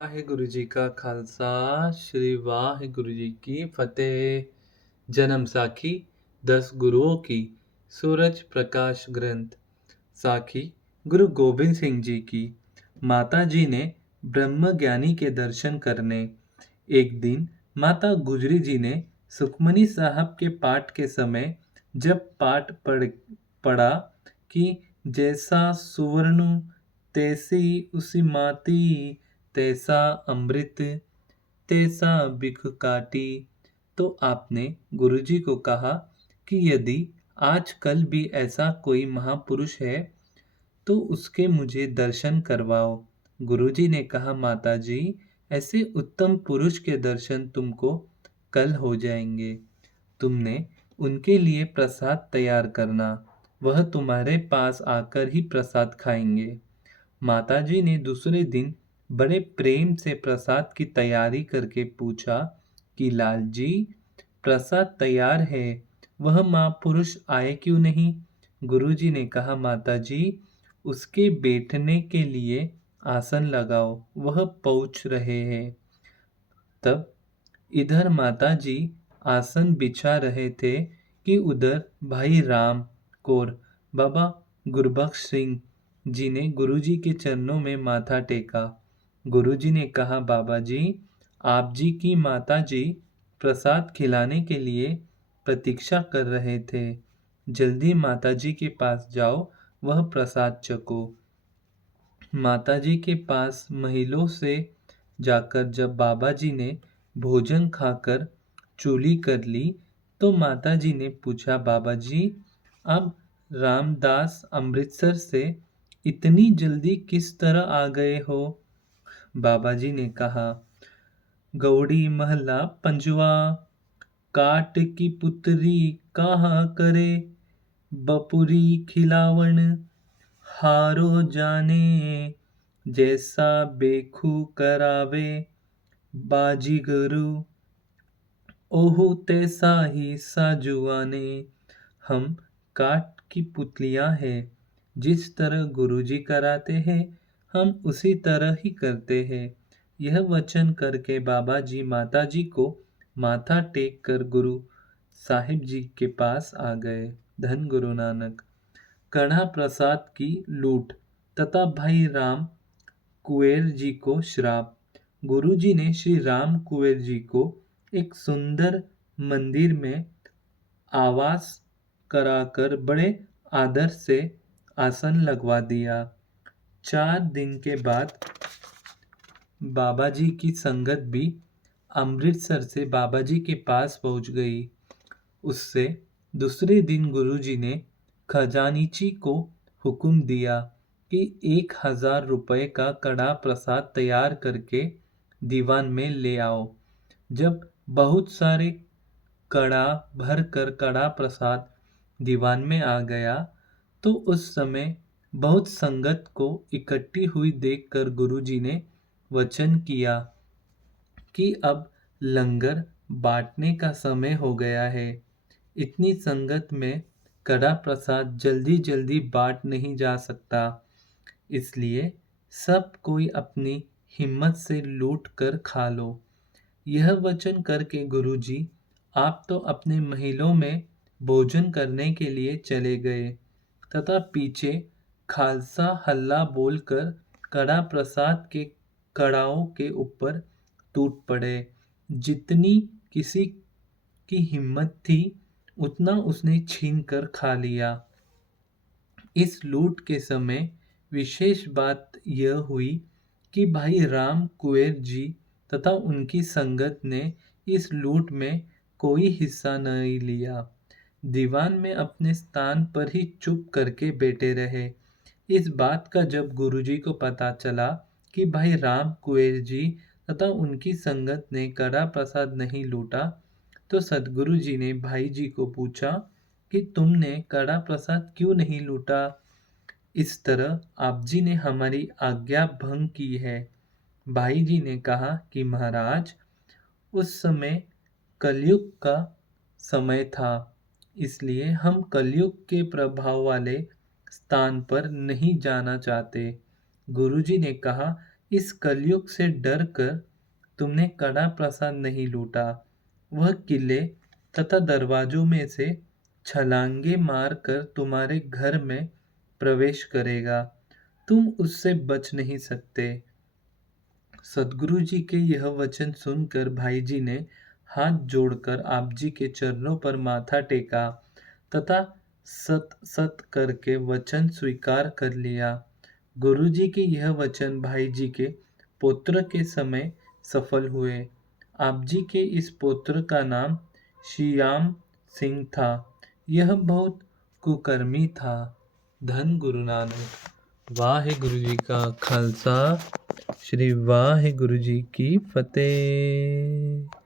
ਵਾਹਿਗੁਰੂ ਜੀ ਕਾ ਖਾਲਸਾ ਸ਼੍ਰੀ ਵਾਹਿਗੁਰੂ जी की फतेह। जन्म साखी 10 गुरुओं की सूरज प्रकाश ग्रंथ। साखी गुरु गोबिंद सिंह जी की। माता जी ने ब्रह्म ज्ञानी के दर्शन करने। एक दिन माता गुजरी जी ने सुखमनी साहब के पाठ के समय जब पढ़ा कि जैसा सुवर्ण तैसी उसी माती, तैसा अमृत तैसा बिख काटी, तो आपने गुरुजी को कहा कि यदि आज कल भी ऐसा कोई महापुरुष है तो उसके मुझे दर्शन करवाओ। गुरुजी ने कहा, माता जी, ऐसे उत्तम पुरुष के दर्शन तुमको कल हो जाएंगे। तुमने उनके लिए प्रसाद तैयार करना, वह तुम्हारे पास आकर ही प्रसाद खाएंगे। माताजी ने दूसरे दिन बड़े प्रेम से प्रसाद की तैयारी करके पूछा कि लाल जी, प्रसाद तैयार है, वह महापुरुष आए क्यों नहीं? गुरुजी ने कहा, माताजी, उसके बैठने के लिए आसन लगाओ, वह पहुंच रहे हैं। तब इधर माताजी आसन बिछा रहे थे कि उधर भाई राम कौर बाबा गुरबख्श सिंह जी ने गुरुजी के चरणों में माथा टेका। गुरुजी ने कहा, बाबा जी, आप जी की माता जी प्रसाद खिलाने के लिए प्रतीक्षा कर रहे थे। जल्दी माता जी के पास जाओ, वह प्रसाद चखो। माताजी के पास महलों से जाकर जब बाबा जी ने भोजन खाकर चूली कर ली तो माताजी ने पूछा, बाबा जी, अब रामदास अमृतसर से इतनी जल्दी किस तरह आ गए हो? बाबा जी ने कहा, गौड़ी महला पंजवा, काट की पुतरी कहा करे, बपुरी खिलावन हारो जाने, जैसा बेखू करावे बाजीगरू, ओहू तैसा ही साजुआने। हम काठ की पुतलियां हैं, जिस तरह गुरुजी कराते हैं हम उसी तरह ही करते हैं। यह वचन करके बाबा जी माता जी को माथा टेक कर गुरु साहिब जी के पास आ गए। धन गुरु नानक। कड़ा प्रसाद की लूट तथा भाई राम कुंवर जी को श्राप। गुरुजी ने श्री राम कुंवर जी को एक सुंदर मंदिर में आवास कराकर बड़े आदर से आसन लगवा दिया। 4 दिन के बाद बाबा जी की संगत भी अमृतसर से बाबा जी के पास पहुंच गई। उससे दूसरे दिन गुरुजी ने खजानीची को हुक्म दिया कि 1000 रुपये का कड़ा प्रसाद तैयार करके दीवान में ले आओ। जब बहुत सारे कड़ा भर कर कड़ा प्रसाद दीवान में आ गया तो उस समय बहुत संगत को इकट्ठी हुई देखकर गुरुजी ने वचन किया कि अब लंगर बांटने का समय हो गया है। इतनी संगत में कड़ा प्रसाद जल्दी जल्दी बांट नहीं जा सकता, इसलिए सब कोई अपनी हिम्मत से लूट कर खा लो। यह वचन करके गुरुजी आप तो अपने महलों में भोजन करने के लिए चले गए तथा पीछे खालसा हल्ला बोलकर कड़ा प्रसाद के कड़ाओं के ऊपर टूट पड़े। जितनी किसी की हिम्मत थी उतना उसने छीन कर खा लिया। इस लूट के समय विशेष बात यह हुई कि भाई राम कुंवर जी तथा उनकी संगत ने इस लूट में कोई हिस्सा नहीं लिया। दीवान में अपने स्थान पर ही चुप करके बैठे रहे। इस बात का जब गुरुजी को पता चला कि भाई राम कुंवर जी तथा उनकी संगत ने कड़ा प्रसाद नहीं लूटा तो सदगुरु जी ने भाई जी को पूछा कि तुमने कड़ा प्रसाद क्यों नहीं लूटा? इस तरह आप जी ने हमारी आज्ञा भंग की है। भाई जी ने कहा कि महाराज, उस समय कलयुग का समय था, इसलिए हम कलयुग के प्रभाव वाले स्थान पर नहीं जाना चाहते। गुरुजी ने कहा इस कलयुग से डर कर तुमने कड़ा प्रसाद नहीं लूटा। वह किले तथा दरवाजों में से छलांगे मारकर तुम्हारे घर में प्रवेश करेगा। तुम उससे बच नहीं सकते। सद्गुरु जी के यह वचन सुनकर भाई जी ने हाथ जोड़कर आप जी के चरणों पर माथा टेका तथा सत सत करके वचन स्वीकार कर लिया। गुरु जी के यह वचन भाई जी के पुत्र के समय सफल हुए। आप जी के इस पुत्र का नाम श्याम सिंह था। यह बहुत कुकर्मी था। धन गुरु नानक। वाहिगुरु जी का खालसा, श्री वाहिगुरु जी की फतेह।